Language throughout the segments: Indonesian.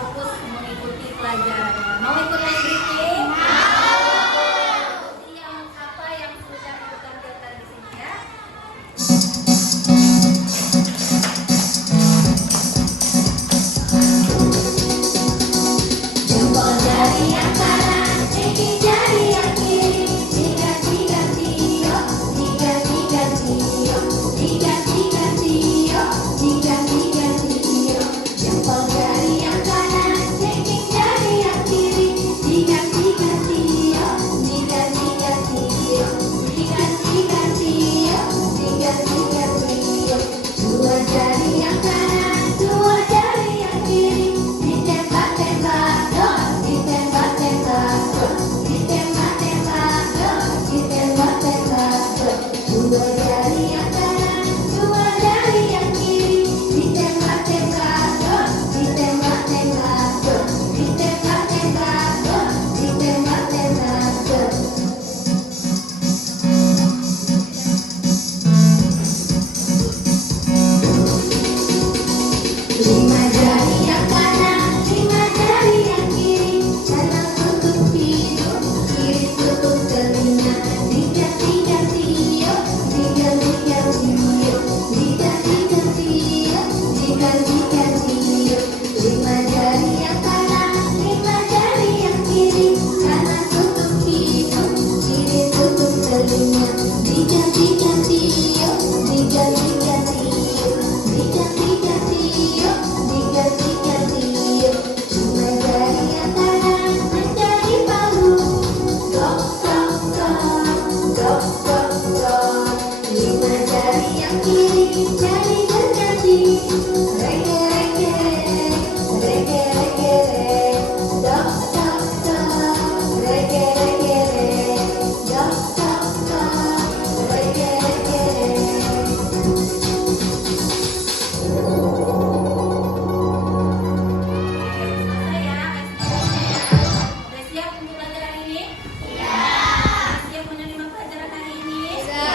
fokus mengikuti pelajarannya. Mau ikut les reading? Yang apa yang sudah ditampilkan di sini ya? Jempol jari yang kanan, cekik jari yang kiri, diganti-ganti yo, diganti-ganti yo, diganti-ganti yo, diganti-ganti yo. Jempol jari yang kanan, cekik jari yang kiri, diganti-ganti yo, diganti-ganti yo, diganti-ganti yo, diganti-ganti yo. Dua jari yang kanan, dua jari yang kiri, ditembak-tembak dong, ditembak-tembak dong, ditembak-tembak dong, ditembak-tembak dong. Dua jari yang kanan, dua jari yang kiri, ditembak-tembak dong, ditembak-tembak dong, ditembak-tembak dong, ditembak-tembak dong. Lima jari yang kanan, lima jari yang kiri, kanan tutup hidung, kiri tutup telinga, diganti-ganti yo, diganti-ganti yo, diganti-ganti yo, diganti-ganti yo. Lima jari yang kanan, lima jari yang kiri, kanan tutup hidung, kiri tutup telinga, diganti-ganti yo, diganti-ganti yo, diganti-ganti yo, diganti-ganti yo. Lima jari yang kanan menjadi palu, dok dok dok, dok dok dok. Lima jari yang kiri jadi berganti, rege rege, rege rege re, dok dok dok, rege rege re, dok dok dok, rege rege re. Selesai ya ekspliasinya. Udah siap untuk pelajaran ini? Iya. Siap menerima pelajaran hari ini? Iya.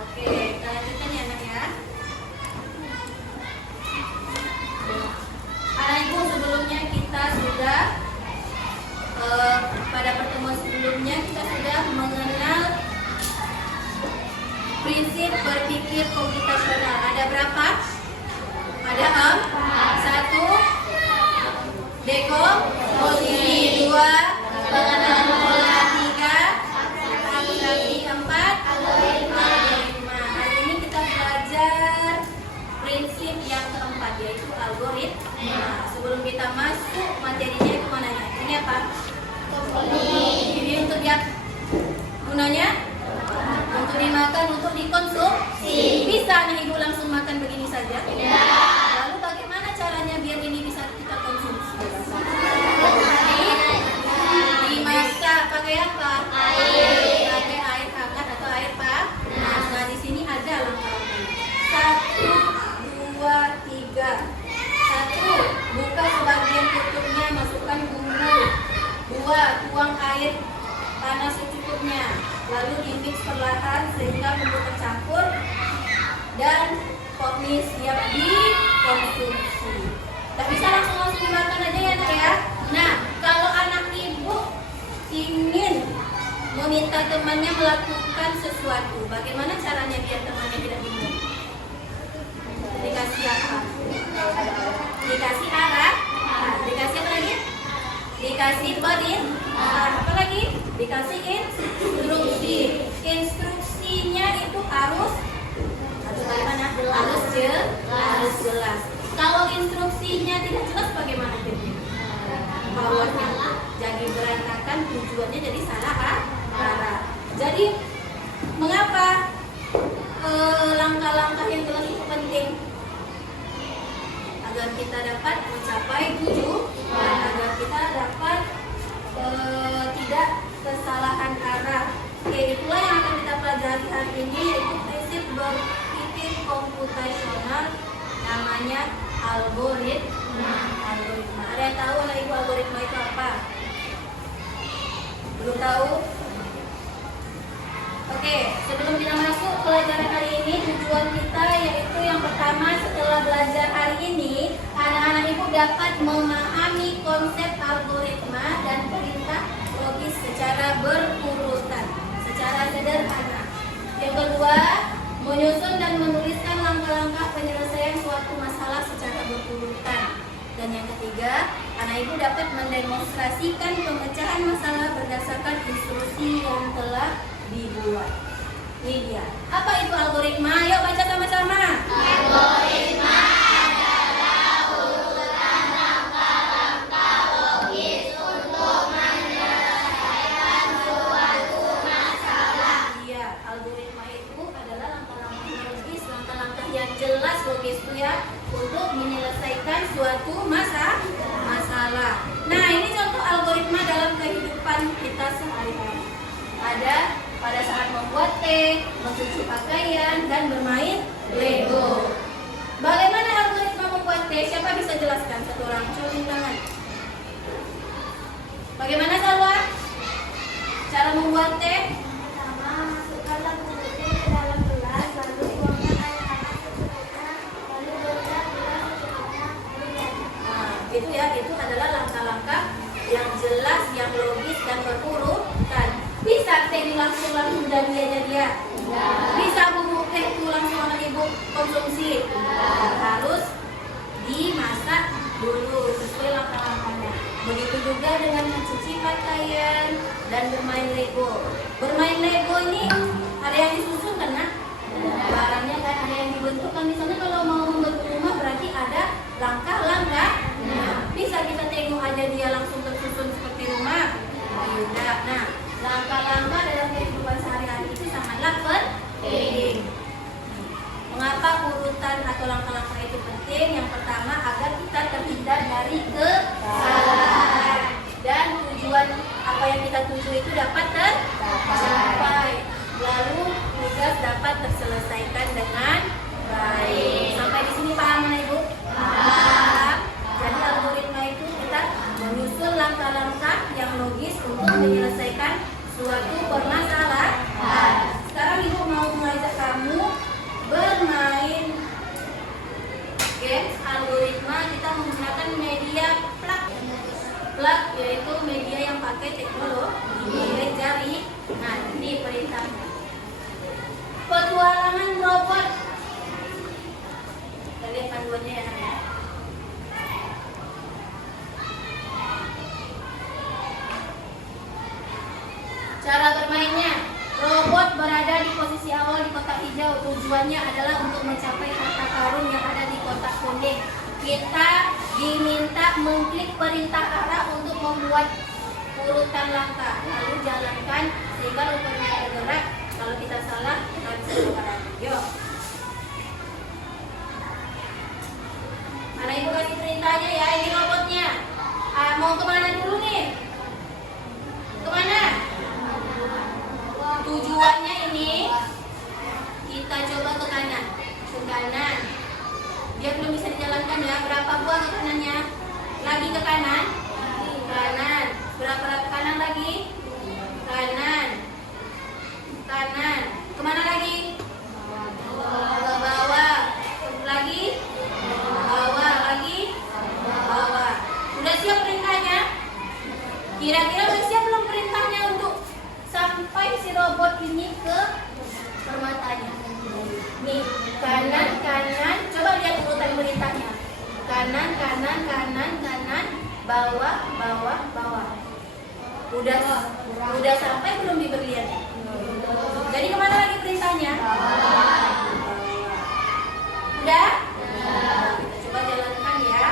Oke, kita lanjutkan ya anak ya. Anak ibu sebelumnya kita sudah pada pertemuan sebelumnya kita sudah mengenal prinsip berpikir komputasional. Ada berapa? Ada 1 dekomposisi, 2 pengenalan pola, 3 abstraksi, 4 algoritma. Hari ini kita belajar prinsip yang keempat yaitu algoritma. Sebelum kita masuk materinya itu mananya? Ini apa? Ini untuk dia gunanya untuk dimakan, untuk dikonsumsi. Bisa anak ibu langsung makan begini saja? Lalu bagaimana caranya biar ini bisa kita konsumsi? Dimasak pakai apa? Pakai air hangat atau air panas. Nah, di sini ada langkah-langkahnya. 1, 2, 3. 1, buka sebagian tutupnya, masukkan bumbu. 2, tuang air panas secukupnya. Lalu di-mix perlahan sehingga bumbu tercampur dan mie siap dikonsumsi. Tak bisa langsung dimakan aja ya nak ya. Nah, kalau anak ibu ingin meminta temannya melakukan sesuatu, bagaimana caranya biar temannya tidak bingung? Dikasih apa? Dikasih arah. Dikasih apa lagi? Dikasih perintah. Apa lagi? Dikasih instruksi. Instruksinya itu harus bagaimana? Harus jelas. Kalau instruksinya tidak jelas bagaimana jadi? Bawahnya jadi berantakan, tujuannya jadi salah arah. Jadi mengapa langkah-langkah yang jelas itu penting? Agar kita dapat mencapai tujuan, agar kita dapat tidak kesalahan arah. Oke, itulah yang akan kita pelajari hari ini, yaitu prinsip berpikir komputasional, namanya algoritma. Ada yang tahu anak ibu algoritma itu apa? Belum tahu? Oke, sebelum kita masuk pelajaran hari ini, tujuan kita yaitu yang pertama, setelah belajar hari ini, anak-anak ibu dapat memahami konsep algoritma dan perintah logis secara berurutan, secara sederhana. Yang kedua, menyusun dan menuliskan langkah-langkah penyelesaian suatu masalah secara berurutan. Dan yang ketiga, anak ibu dapat mendemonstrasikan pemecahan masalah berdasarkan instruksi yang telah dibuat. Ini dia. Apa itu algoritma? Yuk baca sama-sama. Algoritma adalah urutan langkah-langkah logis untuk menyelesaikan suatu masalah. Iya, algoritma itu adalah langkah-langkah logis, langkah-langkah yang jelas logis itu ya, untuk menyelesaikan suatu masalah. Nah, ini contoh algoritma dalam kehidupan kita sehari-hari. Ada pada saat membuat teh, mencuci pakaian, dan bermain Lego. Bagaimana algoritma membuat teh? Siapa bisa jelaskan? Satu orang, coba tangan. Bagaimana Salwa? Cara membuat teh? Pertama, masukkanlah bubuk teh ke dalam gelas, lalu tuangkan air hangat secukupnya, lalu berat gelas secukupnya, lalu diaduk. Nah, itu ya, itu adalah langkah-langkah yang jelas, yang logis, dan berurutan. Bisa teh langsung jadi aja. Bisa bubuk teh itu langsung anak ibu konsumsi. Harus dimasak dulu sesuai langkah-langkahnya. Begitu juga dengan mencuci pakaian dan bermain Lego. Bermain Lego ini ada yang disusun kan, nah? Barangnya kan ada yang dibentuk kan. Misalnya kalau mau membentuk rumah berarti ada langkah-langkah. Nah, bisa kita tengok aja dia langsung tersusun seperti rumah. Tidak. Nah, langkah-langkah dalam kehidupan sehari-hari itu sangatlah penting. Mengapa urutan atau langkah-langkah itu penting? Yang pertama, agar kita terhindar dari kesalahan dan tujuan apa yang kita tuju itu dapat tercapai. Lalu tugas dapat terselesaikan dengan baik. Sampai di sini paham mana Ibu? Paham. Jadi algoritma itu kita menyusun langkah-langkah yang logis untuk menyelesaikan suatu permasalahan. Sekarang Ibu mau mengajak kamu bermain games algoritma. Kita menggunakan media plug. Plug yaitu media yang pakai teknologi jari. Nah, ini perintahnya. Petualangan robot. Kita lihat panduannya ya. Cara bermainnya, robot berada di posisi awal di kotak hijau. Tujuannya adalah untuk mencapai harta karun yang ada di kotak kuning. Kita diminta mengklik perintah arah untuk membuat urutan langkah. Lalu jalankan sehingga robotnya bergerak. Kalau kita salah, kita bisa bergerak. Yuk. Anak ibu kasih perintahnya ya, ini robotnya. Mau kemana dulu nih? Kemana? Tujuannya ini kita coba ke kanan. Dia belum bisa dijalankan ya. Berapa buah ke kanannya? Lagi ke kanan. Kanan. Berapa ke kanan lagi? Kanan. Kanan. Kemana lagi? Ke bawah. Lagi? Bawah. Lagi? Bawah. Udah siap perintahnya? Kira-kira udah siap belum perintahnya untuk sampai si robot ini ke permatanya? Nih, kanan, kanan. Coba lihat urutan perintahnya. Kanan, kanan, kanan, kanan, bawah, bawah, bawah. Udah sampai belum di berliannya? Jadi kemana lagi perintahnya? Udah? Kita coba jalankan ya.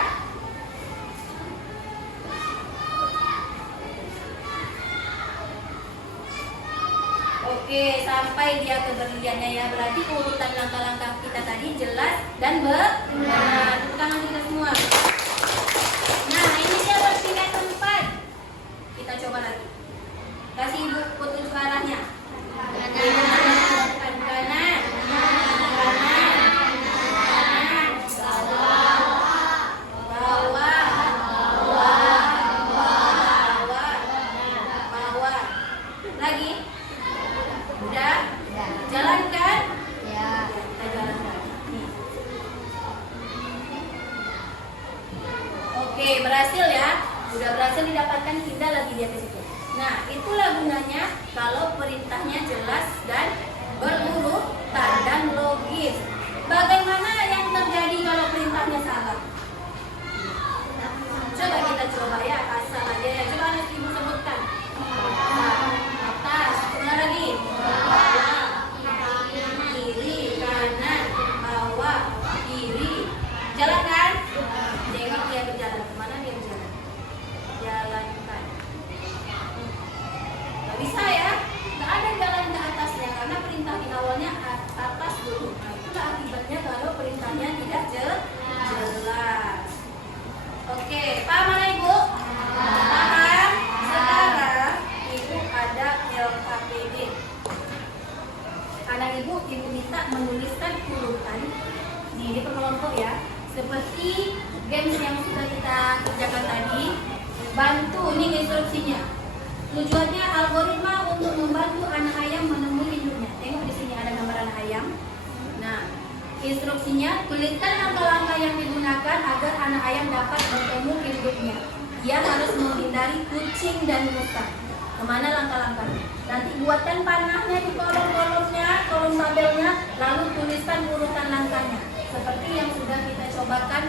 Oke, sampai dia ke berliannya ya. Berarti urutan langkah-langkah kita tadi jelas dan benar. Tepuk tangan kita semua. Nah, ini dia berpindah tempat. Kita coba lagi. Kasih ibu petunjuk arahnya. Kanan, kanan, kanan, kanan, bawah, bawah, bawah. Lagi. Udah? berhasil ya. Udah berhasil didapatkan, pindah lagi dia ke situ. Nah, itulah gunanya kalau perintahnya jelas dan berurutan dan logis. Bagaimana yang terjadi kalau perintahnya salah? Coba kita coba ya, asal aja ya. Coba anak ibu sebutkan. Atas, mana lagi? Bawah, kiri, kanan, bawah, kiri. Jalan kan? Tengok dia berjalan. Kemana dia berjalan? Jalankan. Gak bisa ya? Gak ada jalan ke atasnya karena perintah di awalnya atas dulu. Nah, itulah akibatnya kalau perintahnya tidak jelas. Oke, paham mana ibu? Paham? Sekarang ibu ada LKPD. Anak ibu minta menuliskan urutan di kelompok ya. Seperti games yang sudah kita kerjakan tadi. Bantu ini instruksinya. Tujuannya algoritma untuk membantu anak ayam menemui induknya. Tengok di sini ada gambar anak ayam. Nah, instruksinya, tuliskan langkah-langkah yang digunakan agar anak ayam dapat bertemu induknya. Dia harus menghindari kucing dan rusa. Kemana langkah-langkahnya? Nanti buatkan panahnya di kolom-kolomnya, kolom tabelnya, lalu tuliskan urutan langkahnya. Seperti yang sudah kita cobakan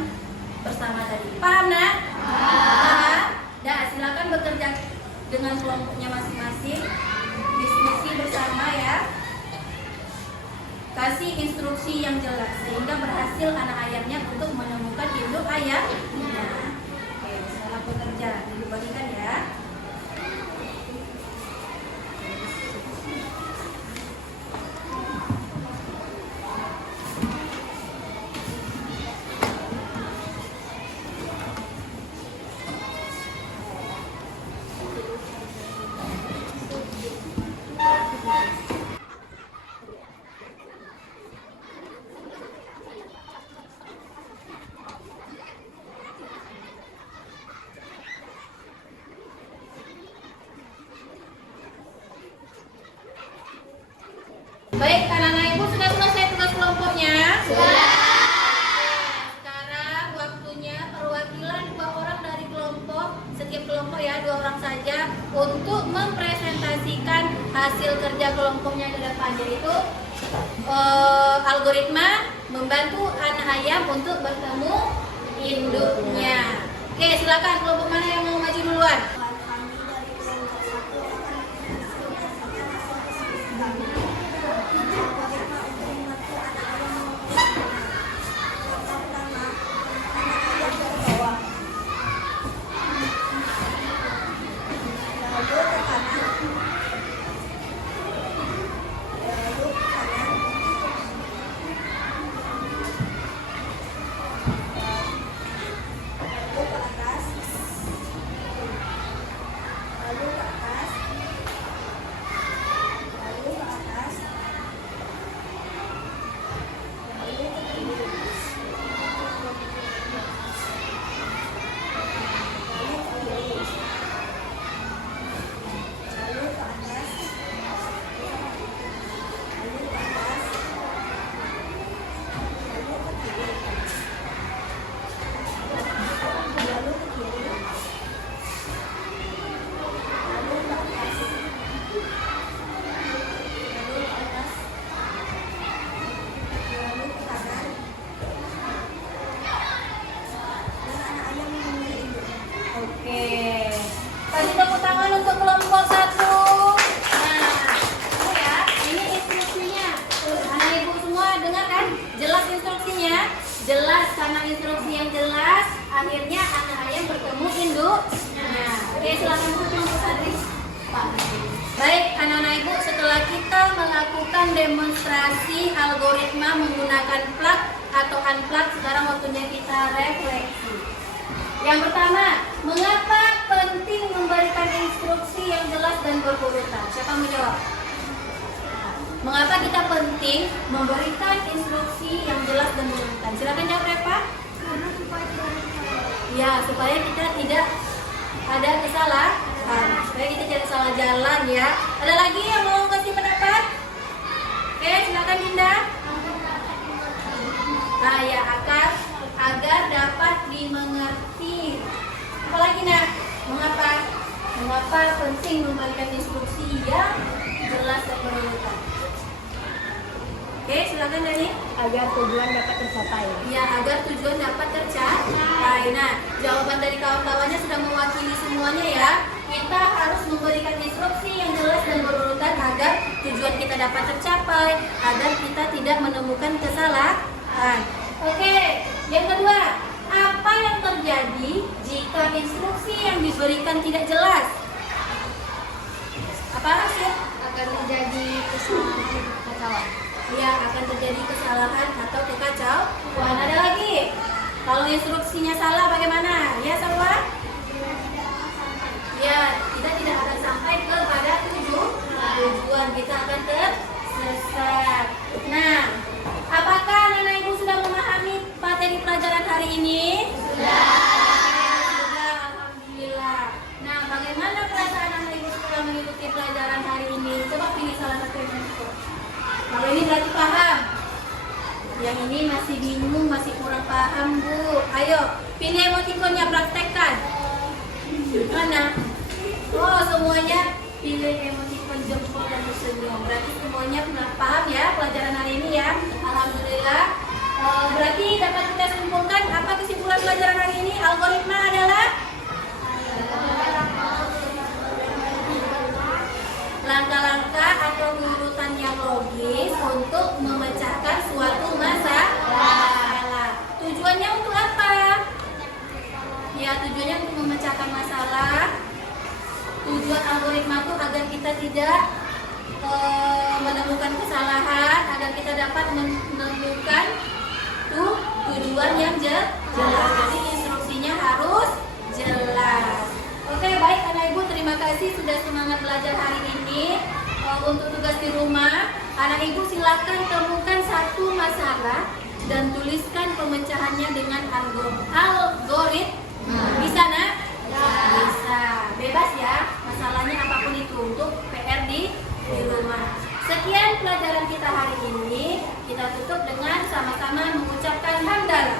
bersama tadi. Paham nak? Paham? Dah, silakan bekerja dengan kelompoknya masing-masing. Diskusi bersama ya. Kasih instruksi yang jelas sehingga berhasil anak ayamnya untuk menemukan induk ayamnya. Oke, selamat bekerja. Dibagikan ya. Baik, anak-anak ibu sudah selesai tugas kelompoknya? Sudah. Sekarang waktunya perwakilan 2 orang dari kelompok, setiap kelompok ya 2 orang saja, untuk mempresentasikan hasil kerja kelompoknya ke depan, yaitu algoritma membantu anak ayam untuk bertemu induknya. Oke, silakan kelompok mana yang mau maju duluan? Jelas, karena instruksi yang jelas, akhirnya anak ayam bertemu induk. Nah, oke, silakan Bu untuk Sadri. Pak. Baik, anak-anak ibu, setelah kita melakukan demonstrasi algoritma menggunakan plug atau unplug, sekarang waktunya kita refleksi. Yang pertama, mengapa penting memberikan instruksi yang jelas dan berurutan? Siapa mau jawab? Mengapa kita penting memberikan instruksi yang jelas dan berurutan? Silakan jawab, Reva. Karena supaya Ya, supaya kita tidak ada kesalahan, supaya kita tidak salah jalan ya. Ada lagi yang mau kasih pendapat? Oke, silakan Dinda. Nah ya, agar dapat dimengerti. Apalagi nak? Mengapa? Mengapa penting memberikan instruksi yang jelas dan berurutan? Oke, silakan Dani. Agar tujuan dapat tercapai. Ya, agar tujuan dapat tercapai. Nah, jawaban dari kawan-kawannya sudah mewakili semuanya ya. Kita harus memberikan instruksi yang jelas dan berurutan agar tujuan kita dapat tercapai, agar kita tidak menemukan kesalahan. Oke, yang kedua, apa yang terjadi jika instruksi yang diberikan tidak jelas? Apa hasil? Akan terjadi kesalahan kekacauan. Ya, akan terjadi kesalahan atau kekacauan. Ada lagi? Kalau instruksinya salah bagaimana? Ya, salah? Ya, kita tidak akan sampai kepada tujuan. Kita akan tersesat. Nah, apakah anak ibu sudah memahami materi pelajaran hari ini? Sudah, alhamdulillah. Nah, bagaimana perasaan anak ibu setelah mengikuti pelajaran hari ini? Coba pilih salah satu yang cukup. Kalau ini berarti paham. Yang ini masih bingung, masih kurang paham, Bu. Ayo, pilih emotikonnya, praktekkan. Mana? Oh, semuanya pilih emotikon jempol dan tersenyum. Berarti semuanya sudah paham ya pelajaran hari ini ya. Alhamdulillah. Berarti dapat kita simpulkan apa kesimpulan pelajaran hari ini? Algoritma adalah langkah-langkah atau urutan yang logis untuk memecahkan suatu masalah. Tujuannya untuk apa? Ya, tujuannya untuk memecahkan masalah. Tujuan algoritma itu agar kita tidak menemukan kesalahan, agar kita dapat menemukan tujuan yang jelas. Jadi instruksinya harus jelas. Oke, baik anak ibu, terima kasih sudah semangat belajar hari ini. Untuk tugas di rumah, anak ibu silakan temukan satu masalah dan tuliskan pemecahannya dengan algoritma. Bisa nak? Bisa. Bebas ya, masalahnya apapun itu untuk PR di rumah. Sekian pelajaran kita hari ini. Kita tutup dengan sama-sama mengucapkan hamdalah.